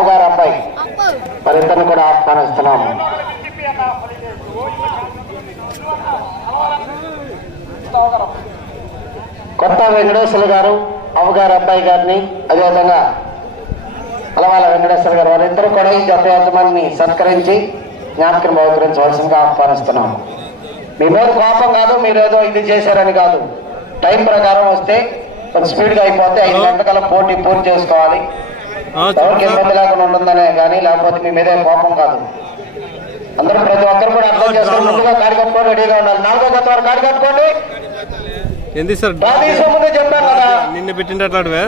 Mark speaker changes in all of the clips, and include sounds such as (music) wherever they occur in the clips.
Speaker 1: అవగారు అబ్బాయి. మరి కూడా ఆహ్వానిస్తున్నాము కొత్త వెంకటేశ్వర గారు అవగారు అబ్బాయి గారిని అదేవిధంగా అలవాల వెంకటేశ్వర గారు వారిద్దరూ కూడా ఈ జత యజమాని సత్కరించి జ్ఞాపకం బహుకరించవలసిందిగా ఆహ్వానిస్తున్నాము మీ మీద కోపం కాదు మీరు ఏదో ఇది చేశారని కాదు. టైం ప్రకారం వస్తే కొంచెం స్పీడ్గా అయిపోతే ఐదు గంటల పోటీ పూర్తి చేసుకోవాలి. ఎవరికి ఇబ్బంది లేకుండా ఉంటుందనే కానీ లేకపోతే మీ మీద కోపం కాదు. అందరూ ప్రతి ఒక్కరు కూడా అర్థం చేసుకుని ముందుగా కాడి కట్టుకొని రెడీగా ఉండాలి. నాలుగో గత వారు కాడి కట్టుకోండి
Speaker 2: ఏంది సార్?
Speaker 1: ముందే చెప్పాను కదా.
Speaker 2: నిన్న పెట్టినట్లాడివే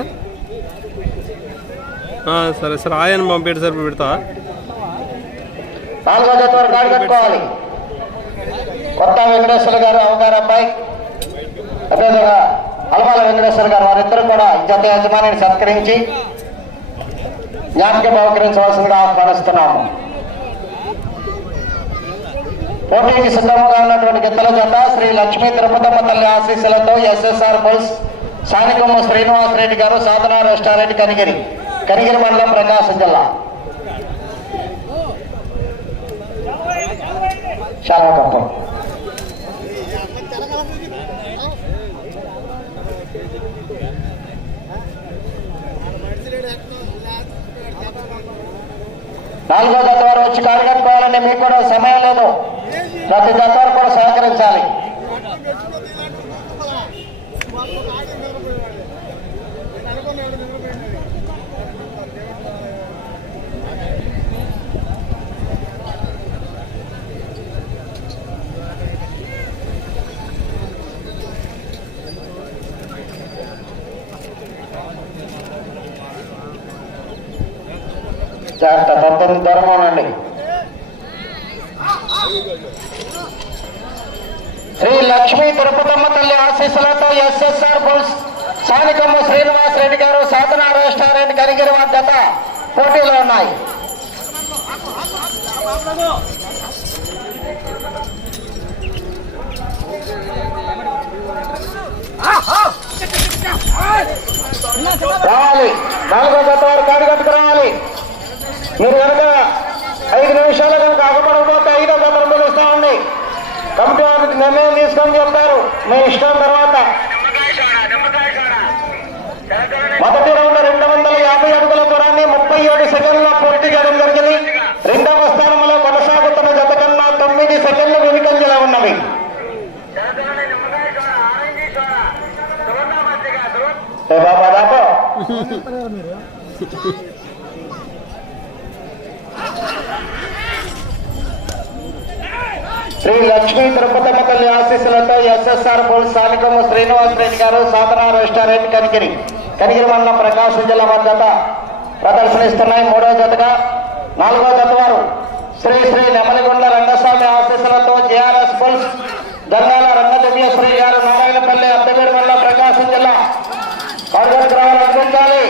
Speaker 2: సరే సార్ ఆయన పంపించండి సార్ పెడతా.
Speaker 1: నాలుగో జత వారు కాడి కట్టుకోవాలి కొత్త వెంకటేశ్వర గారు అవగారు అబ్బాయి. అదేవిధంగా అలవాల వెంకటేశ్వర గారు వారిద్దరు కూడా జత యజమానిని సత్కరించి జ్ఞాపకం బహుకరించవలసిందిగా ఆహ్వానిస్తున్నాము. పోటీకి సిద్ధంగా ఉన్నటువంటి గిత్తల జత శ్రీ లక్ష్మీ తిరుపతమ్మ తల్లి ఆశీస్సులతో ఎస్ఎస్ఆర్ బుల్స్ సానికొమ్మ శ్రీనివాస్ రెడ్డి గారు సాధన రెస్టారెంట్ కనిగిరి కనిగిరి మండలం ప్రకాశం జిల్లా. చాలా కప్పం నాలుగో జత వారు వచ్చి కాడగట్టుకోవాలంటే మీకు కూడా సమయం లేదు. ప్రతి జత వారు కూడా సహకరించాలి. జాగ్రత్త తత్వం దూరం ఉండండి శ్రీ లక్ష్మీ తిరుపతమ్మ తల్లి ఆశీస్సులతో ఎస్ఎస్ఆర్ బుల్స్ సానికమ్మ శ్రీనివాస్ రెడ్డి గారు సాధన రెస్టారెంట్ కనిగిరి వద్ద పోటీలో ఉన్నాయి. రావాలి. నాలుగో జత వారు కాడి కట్టుకు రావాలి. మీరు కనుక ఐదు నిమిషాలు కనుక అగపడకపోతే ఐదో జత పిలుస్తామండి కమిటీ వారికి నిర్ణయం తీసుకొని చెప్తారు మీ ఇష్టం తర్వాత. మొదటి రౌండ్ రెండు వందల యాభై అడుగుల దూరాన్ని ముప్పై ఏడు సెకండ్ల పూర్తి చేయడం జరిగింది. రెండవ స్థానంలో కొనసాగుతున్న జత కన్నా తొమ్మిది సెకండ్లు వెనుకంజలా ఉన్నవి. బాబా దాపో (laughs) శ్రీ లక్ష్మీ తిరుపతమ్మ తల్లి ఆశీస్సులతో ఎస్ఎస్ఆర్ పోల్ స్థానికము శ్రీనివాస్ రెడ్డి గారు సాధన రెస్టారెంట్ కనికిరి. కనికిరి మండలం ప్రకాశం జిల్లా వారి జత ప్రదర్శనిస్తున్నాయి. మూడో జతగా. నాలుగో జత వారు శ్రీ శ్రీ నెమలిగొండ రంగస్వామి ఆశీస్సులతో జేఆర్ఎస్ బుల్స్ గంగాల రంగదివ్యశ్రీ గారు నారాయణపల్లి అద్దెమేరు మండలం ప్రకాశం జిల్లా. వారి గ్రామాలు అందించాలి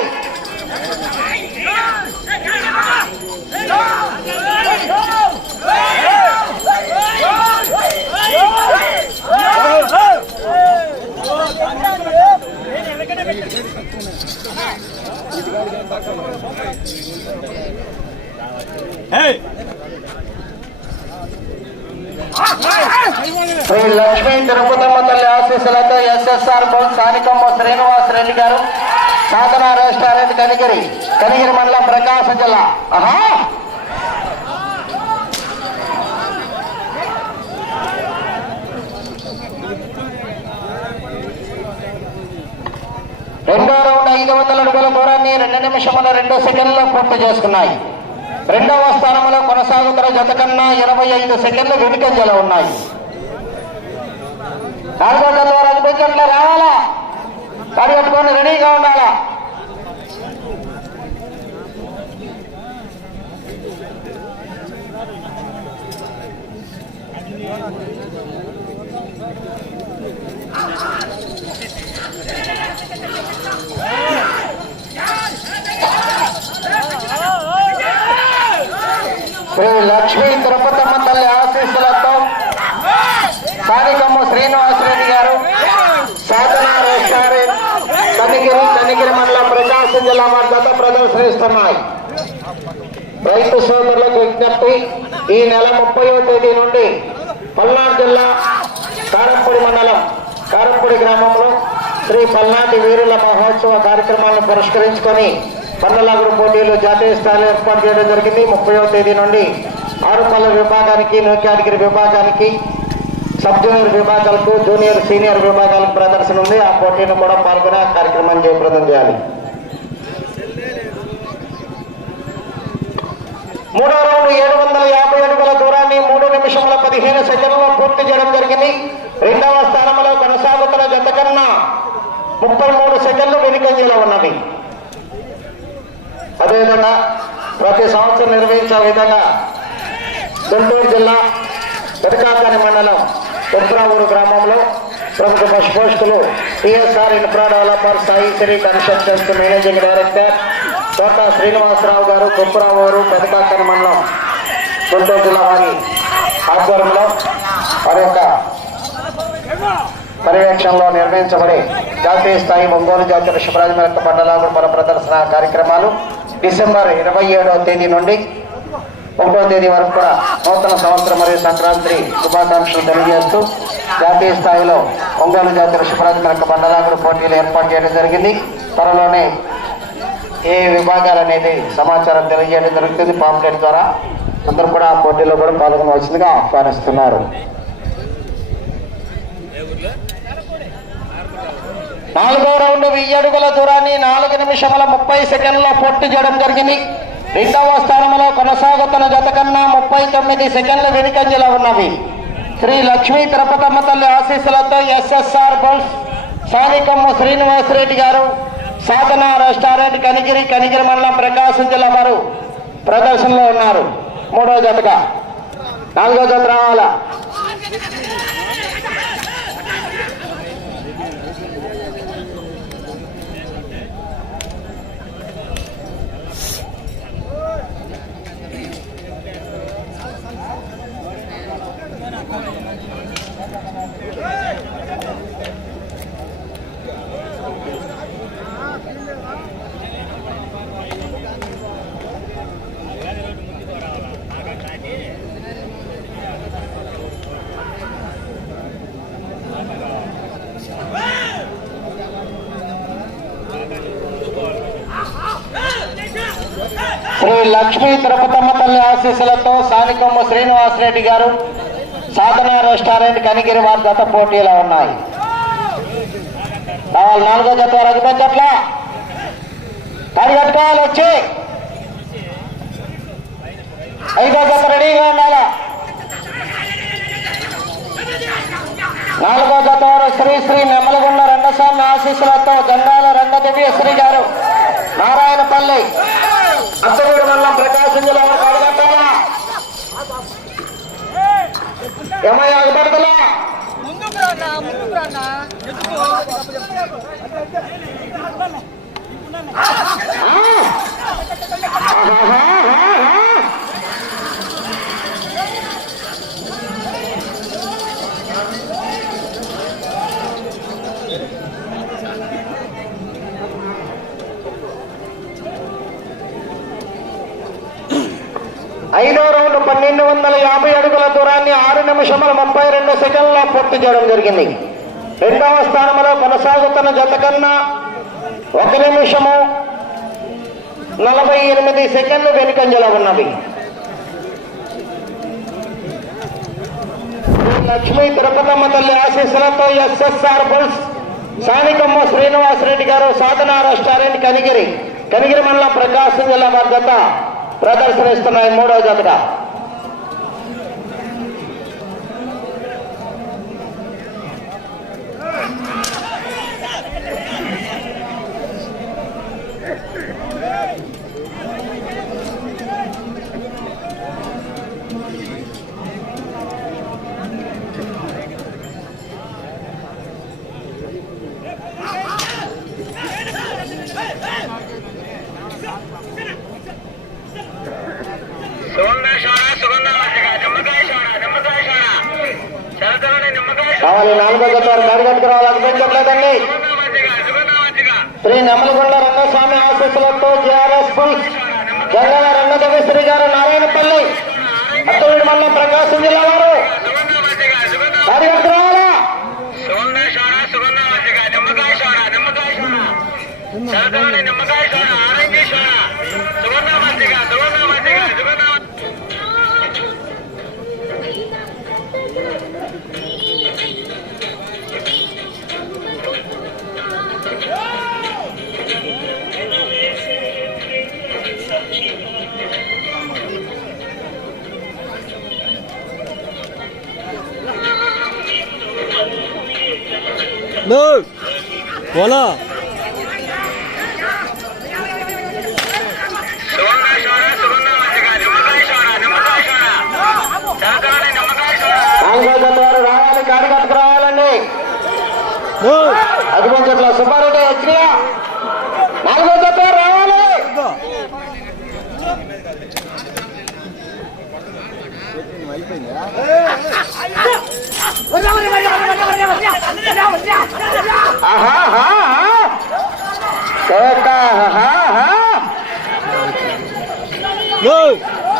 Speaker 1: శ్రీ లక్ష్మీ తిరుపతమ్మ తల్లి ఆశీస్సులతో ఎస్ఎస్ఆర్ బోల్ స్థానికమ్మ శ్రీనివాస్ రెడ్డి గారు సాధన రెస్టారెంట్ కనిగిరి కనిగిరి మండలం ప్రకాశం జిల్లా. ఆహా! రెండో రౌండ్ ఐదు వందల అడుగుల దూరాన్ని రెండు నిమిషముల రెండు సెకండ్లు పూర్తి చేసుకున్నాయి. రెండవ స్థానంలో కొనసాగుతున్న జత కన్నా ఇరవై ఐదు సెకండ్లు వెనుకంజలో ఉన్నాయి. నాలుగో జత వారు అనిపించట్లే రావాలా కాడి కట్టుకొని రెడీగా ఉండాలా శ్రీ లక్ష్మీ తిరుపతమ్మ తల్లి ఆశీస్సులతో స్థానికమ్మ శ్రీనివాసరెడ్డి గారు సాధన రెస్టారెంట్ కనిగిరి కనిగిరి మండలం ప్రకాశం జిల్లా వారి గత ప్రదర్శనిస్తున్నాయి రైతు సోదరులకు విజ్ఞప్తి ఈ నెల ముప్పైవ తేదీ నుండి పల్నాడు జిల్లా కారంపూడి మండలం కారంపూడి గ్రామంలో శ్రీ పల్నాటి వీరుల మహోత్సవ కార్యక్రమాలను పురస్కరించుకొని పండలాగుడు పోటీలు జాతీయ స్థాయిలో ఏర్పాటు చేయడం జరిగింది. ముప్పైవ తేదీ నుండి ఆరుపల్ల విభాగానికి న్యూ కేటగిరీ విభాగానికి సబ్ జూనియర్ విభాగాలకు జూనియర్ సీనియర్ విభాగాలకు ప్రదర్శన ఉంది. ఆ పోటీని కూడా పాల్గొని ఆ కార్యక్రమాన్ని జయప్రదం చేయాలి. మూడో రౌండ్ ఏడు వందల యాభై అడుగుల దూరాన్ని మూడు నిమిషముల పదిహేను సెకండ్లో పూర్తి చేయడం జరిగింది. రెండవ స్థానంలో కొనసాగుతున్న జత కన్నా ముప్పై మూడు సెకండ్లు వెనుకంజలో ఉన్నవి. అదేవిధంగా ప్రతి సంవత్సరం నిర్వహించే విధంగా గుంటూరు జిల్లా పెదకాకాని మండలం ఉప్రావూరు గ్రామంలో ప్రముఖ పశుపోషకులు TSR infra developer Sai Sri constructions managing director Thota Srinivasarao గారు కుప్పరావూరు పెదకాకని మండలం గుంటూరు జిల్లా వారి ఆధ్వర్యంలో వారి యొక్క పర్యవేక్షణలో నిర్వహించబడే జాతీయ స్థాయి ఒంగోలు జాతీయ శుభరాజు మండలాలు పర ప్రదర్శన కార్యక్రమాలు డిసెంబర్ ఇరవై ఏడవ తేదీ నుండి ఒకటో తేదీ వరకు కూడా నూతన సంవత్సరం మరియు సంక్రాంతి శుభాకాంక్షలు తెలియజేస్తూ జాతీయ స్థాయిలో ఒంగోలు జాతీయ శుభరాజు మండలాలు పోటీలు ఏర్పాటు చేయడం జరిగింది. త్వరలోనే ఏ విభాగాలు అనేది సమాచారం తెలియజేయడం జరుగుతుంది. పాంప్లెట్ ద్వారా అందరూ కూడా ఆ పోటీలో కూడా పాల్గొనవలసిందిగా ఆహ్వానిస్తున్నారు. నాలుగో రౌండ్ వెయ్యి అడుగుల దూరాన్ని నాలుగు నిమిషముల ముప్పై సెకండ్లో పూర్తి చేయడం జరిగింది. రెండవ స్థానంలో కొనసాగుతున్న జత కన్నా ముప్పై తొమ్మిది సెకండ్లు వెనుకంజలో ఉన్నవి. శ్రీ లక్ష్మీ తిరుపతమ్మ తల్లి ఆశీస్సులతో ఎస్ఎస్ఆర్ బుల్స్ సానికమ్మ శ్రీనివాసరెడ్డి గారు సాధన రెస్టారెంట్ కనిగిరి కనిగిరి మండలం ప్రకాశం జిల్లా వారు ప్రదర్శనలో ఉన్నారు. మూడో జతగా. నాలుగో జత రావాలా శ్రీ లక్ష్మీ తిరుపతమ్మ తల్లి ఆశీస్సులతో సానికొమ్మ శ్రీనివాసరెడ్డి గారు సాధన రెస్టారెంట్ కనిగిరి వారి గత పోటీలో ఉన్నాయి. రావాలి నాలుగో జత రఘుపెంచట్ల కట్టుకోవాలి వచ్చి. ఐదో జత రెడీగా ఉండాలా. నాలుగో జత వారు శ్రీ శ్రీ నెమ్మలగుండ రంగస్వామి ఆశీస్సులతో జెండాల రంగదివ్యశ్రీ గారు. నారాయణపల్లి. అత్తగూడు మండలం ప్రకాశం జిల్లా వారు పాల్గొంటారా ఏమయ్యా అగపడతలా
Speaker 3: ముందుకు
Speaker 1: ఐదో రౌండ్ పన్నెండు వందల యాభై అడుగుల దూరాన్ని ఆరు నిమిషముల ముప్పై రెండు సెకండ్ల పూర్తి చేయడం జరిగింది. రెండవ స్థానంలో కొనసాగుతున్న జత కన్నా ఒక నిమిషము నలభై ఎనిమిది సెకండ్లు వెనుకంజలో ఉన్నవి. లక్ష్మీ తిరుపతమ్మ తల్లి ఆశీస్సులతో ఎస్ఎస్ఆర్ బుల్స్ సానికమ్మ శ్రీనివాసరెడ్డి గారు సాధన రెస్టారెంట్ కనిగిరి కనిగిరి మండలం ప్రకాశం జిల్లా వారి ప్రదర్శన ఇస్తున్నాయి మూడవ జతగా. కావాలి నాలుగో జత కడిగట్టుకు శ్రీ నెమలగొండ రంగస్వామి ఆశీస్సులతో జేఆర్ఎస్ జగన్ జంగమ గారు నారాయణపల్లి అత్తూరి మండలం ప్రకాశం జిల్లా వారు.
Speaker 4: సుగంధ
Speaker 1: రావాలా?
Speaker 4: నిమ్మకాయ నిమ్మకాయ నిమ్మకాయ
Speaker 1: రావాలండి
Speaker 2: నో
Speaker 1: అదిగో. జట్ల సుబ్బారెడ్డి హెచ్డియా నాలుగో జత వారు రావాలి ఆహా, ఆహా, ఆహా. కేక, ఆహా, ఆహా.
Speaker 2: నో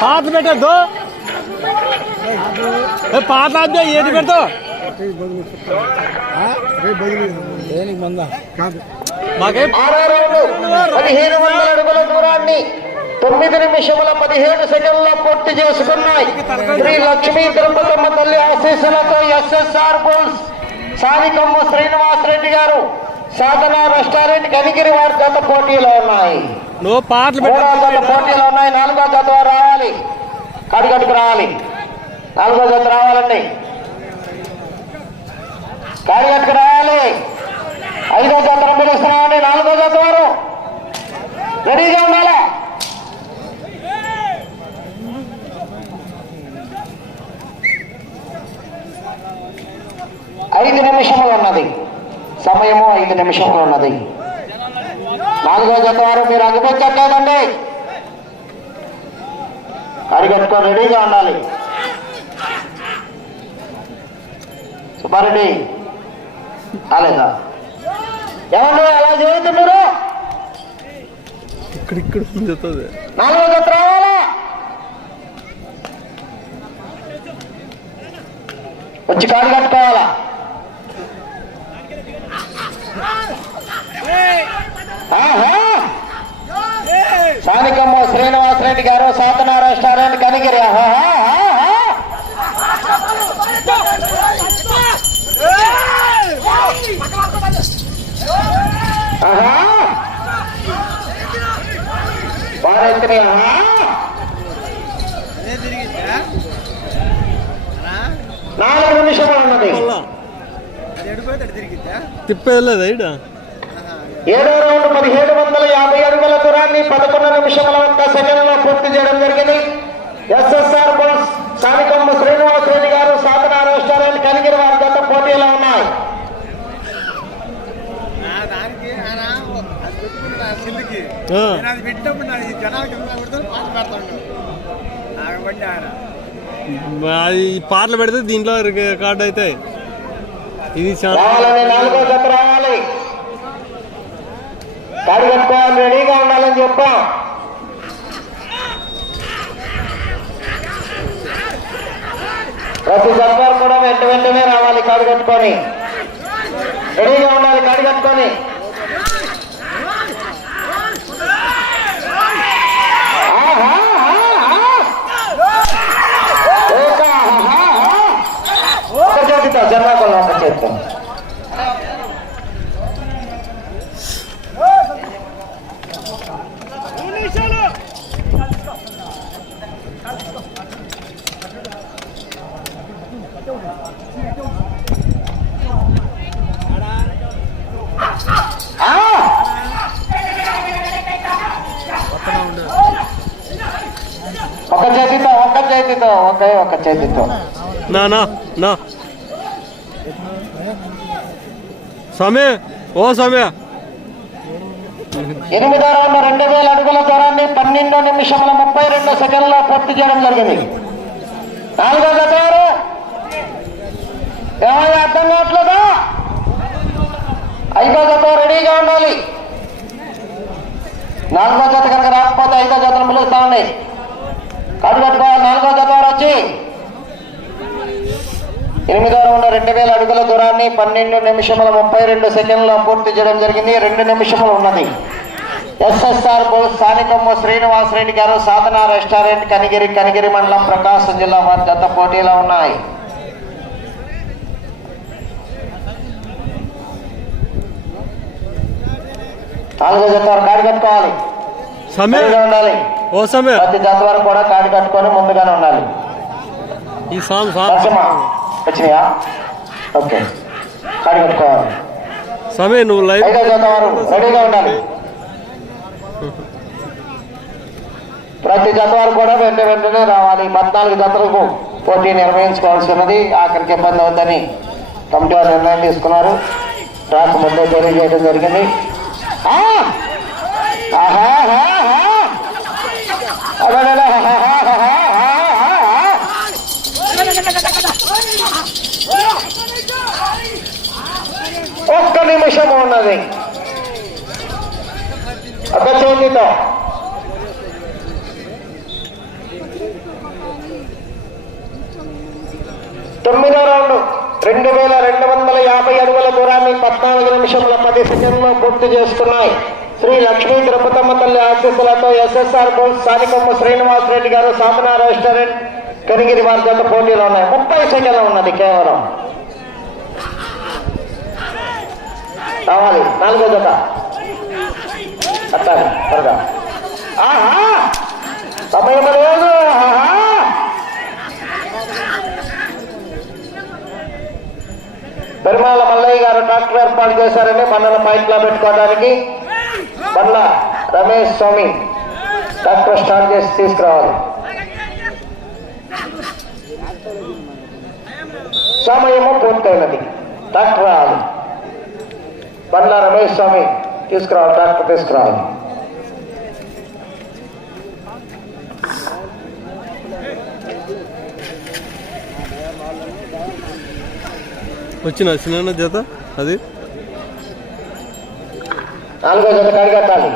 Speaker 2: పాత పెట్టద్దు పాత అద్దె ఏది పెడతావు?
Speaker 1: పదిహేను వందల అడుగుల దూరాన్ని తొమ్మిది నిమిషముల పదిహేడు సెకండ్లో పూర్తి చేసుకున్నాయి. శ్రీ లక్ష్మీ తిరుపతమ్మ తల్లి ఆశీస్సులతో ఎస్ఎస్ఆర్ బుల్స్ సానికమ్మ శ్రీనివాస్ రెడ్డి గారు సాధన రెస్టారెంట్ కనిగిరి వారి జత పోటీలో ఉన్నాయి.
Speaker 2: పాటలు
Speaker 1: మూడో ఉన్నాయి నాలుగో వారు రావాలి. కడిగట్టుకు రావాలి. నాలుగో జత రావాలండి. కడిగట్టుకు రావాలి. ఐదో జత పిలుస్తున్నామండి నాలుగో జత వారు. రెడీగా ఉండాలి? ఐదు నిమిషములు ఉన్నది. సమయము ఐదు నిమిషములు ఉన్నది. నాలుగో జత వారు మీరు అగిపించట్లేదండి అడిగట్టుకో రెడీగా ఉండాలి. సుబ్బారెడ్డి కాలేదా ఏమన్నా అలా
Speaker 2: ఇక్కడ చెప్తుంది
Speaker 1: నాలుగో జత రావాలా. వచ్చి కాడు కట్టుకోవాలా? ఆహా! స్థానికమ్మ శ్రీనివాస్ రెడ్డి గారు సాతనా రెస్టారెంట్ కనిగిరి. ఆహా, ఆహా. ఆహా. వారైతే నాలుగు నిమిషములు ఉన్నది.
Speaker 2: తిప్పేది ఇడ
Speaker 1: ఏడో రౌండ్ పదిహేడు వందల యాభై అడుగుల దూరాన్ని పదకొండు నిమిషముల ఒక్క సెకండ్లో పూర్తి చేయడం జరిగింది. ఎస్ఎస్ఆర్ బస్ స్థానికమ్మ శ్రీనివాస్ రెడ్డి గారు సాధన రెస్టారెంట్ కనిగిరి వారి గత పోటీలో ఉన్నాయి
Speaker 3: అది
Speaker 2: పాటలు పెడితే దీంట్లో రికార్డ్ అవుతాయి. ఇది
Speaker 1: రావాలని నాలుగో జత రావాలి. కాడి కట్టుకోవాలి రెడీగా ఉండాలని చెప్పాం. ప్రతి జత్వారు కూడా వెంట వెంటనే రావాలి కాడి కట్టుకొని. రెడీగా ఉండాలి కాడి కట్టుకొని. ఆహా, ఆహా. ఏక, ఆహా, ఆహా. ఒక చేతితో జన్మకొల్ల ఒక చేతితో ఆ! ఒక చేతితో ఒక చేతితో ఒకే ఒక చేతితో.
Speaker 2: నా నా. నా స్వామి ఓ స్వామి.
Speaker 1: ఎనిమిదో రౌండ్ రెండు వేల అడుగుల దూరాన్ని పన్నెండు నిమిషముల ముప్పై రెండు సెకండ్లో పూర్తి చేయడం జరిగింది. నాలుగో జత వారు ఏమయ్య అర్థం కావట్లేదా? ఐదో జత రెడీగా ఉండాలి. నాలుగో జత కనుక రాకపోతే ఐదో జతను పిలుస్తా ఉంది కాదు కట్టుకోవాలి నాలుగో జత వచ్చి. ఎనిమిదో ఉన్న రెండు వేల అడుగుల దూరాన్ని పన్నెండు నిమిషముల ముప్పై రెండు సెకండ్లో పూర్తి చేయడం జరిగింది. రెండు నిమిషములు ఉన్నది. ఎస్ఎస్ఆర్ బోల్ స్థానికమ్మ శ్రీనివాస్ రెడ్డి గారు సాధన రెస్టారెంట్ కనిగిరి కనిగిరి మండలం ప్రకాశం జిల్లా వారి జత పోటీలో ఉన్నాయి. నాలుగో జత కాడి కట్టుకోవాలి.
Speaker 2: సమయ
Speaker 1: రెడీగా ఉండాలి.
Speaker 2: ఓ సమయ
Speaker 1: ప్రతి జత వారు కూడా కాడి కట్టుకొని ముందుగానే ఉండాలి.
Speaker 2: ఈ
Speaker 1: నరసింహ వచ్చినాయా? ఓకే. కాడి కట్టుకోవాలి.
Speaker 2: సమయ నువ్వు లైవ్
Speaker 1: ఐదో జత వారు రెడీగా ఉండాలి. ప్రతి జత వారు కూడా వెంట వెంటనే రావాలి. పద్నాలుగు జతలకు పోటీ నిర్వహించుకోవాల్సి ఉన్నది ఆఖరికి ఇబ్బంది అవుతుందని కమిటీ వారు నిర్ణయం తీసుకున్నారు. ట్రాక్ ముందే తెలియజేయడం జరిగింది. ఒక్క నిమిషం ఉన్నది. ఒక చేతితో తొమ్మిదో రౌండ్. రెండు వేల రెండు వందల యాభై అడుగుల దూరాన్ని పద్నాలుగు నిమిషంలో పది సెకండ్లో పూర్తి చేస్తున్నాయి. శ్రీ లక్ష్మీ తిరుపతమ్మ తల్లి ఆశీస్సులతో ఎస్ఎస్ఆర్ బోర్డు స్థానికమ్మ శ్రీనివాస్ రెడ్డి గారు సాధన రెస్టారెంట్ కనిగిరి వారి చేత పోటీలో ఉన్నాయి. ముప్పై సెకండ్లు ఉన్నది కేవలం. కావాలి. నాలుగో జత. అట్టాలి. త్వరగా. తొంభై సమయం రోజు పెరుమాల మల్లయ్య గారు ట్రాక్టర్ ఏర్పాటు చేశారని మనల్ని పైట్లో పెట్టుకోవడానికి. బండ్ల రమేష్ స్వామి ట్రాక్టర్ స్టార్ట్ చేసి తీసుకురావాలి. సమయము పూర్తయినది. ట్రాక్టర్ రావాలి. బండ్ల రమేష్ స్వామి తీసుకురావాలి ట్రాక్టర్ తీసుకురావాలి.
Speaker 2: వచ్చిన చిన్న జత అది?
Speaker 1: నాలుగో జత కడిగట్టాలి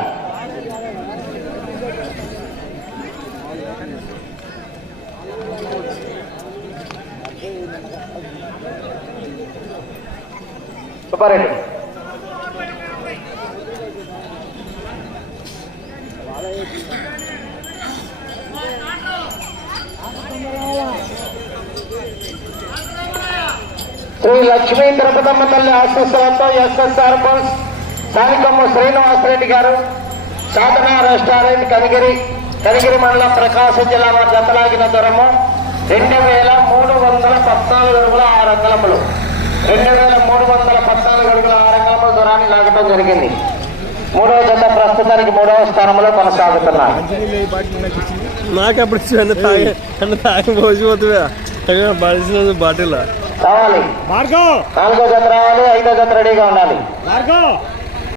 Speaker 1: సుబ్బారెడ్డి. శ్రీ లక్ష్మీ తిరుపతమ్మ తల్లి ఆశీస్సులతో ఎస్ఎస్ఆర్ బస్ స్థానికమ్మ శ్రీనివాసరెడ్డి గారు సాధన రెస్టారెంట్ కనిగిరి కనిగిరి మండలం ప్రకాశం జిల్లా వారి జతలాగిన దూరము రెండు వేల మూడు వందల పద్నాలుగు అడుగుల ఆరు అంగళములు. రెండు వేల మూడు వందల పద్నాలుగు అడుగుల ఆరు అంగళముల దూరాన్ని లాగటం జరిగింది. మూడవ జత ప్రస్తుతానికి మూడవ స్థానంలో కొనసాగుతున్నారు.
Speaker 2: నాకు అప్పుడు బాటిల్?
Speaker 1: కావాలి. నాలుగో జత రావాలి ఐదో జత రెడీగా ఉండాలి.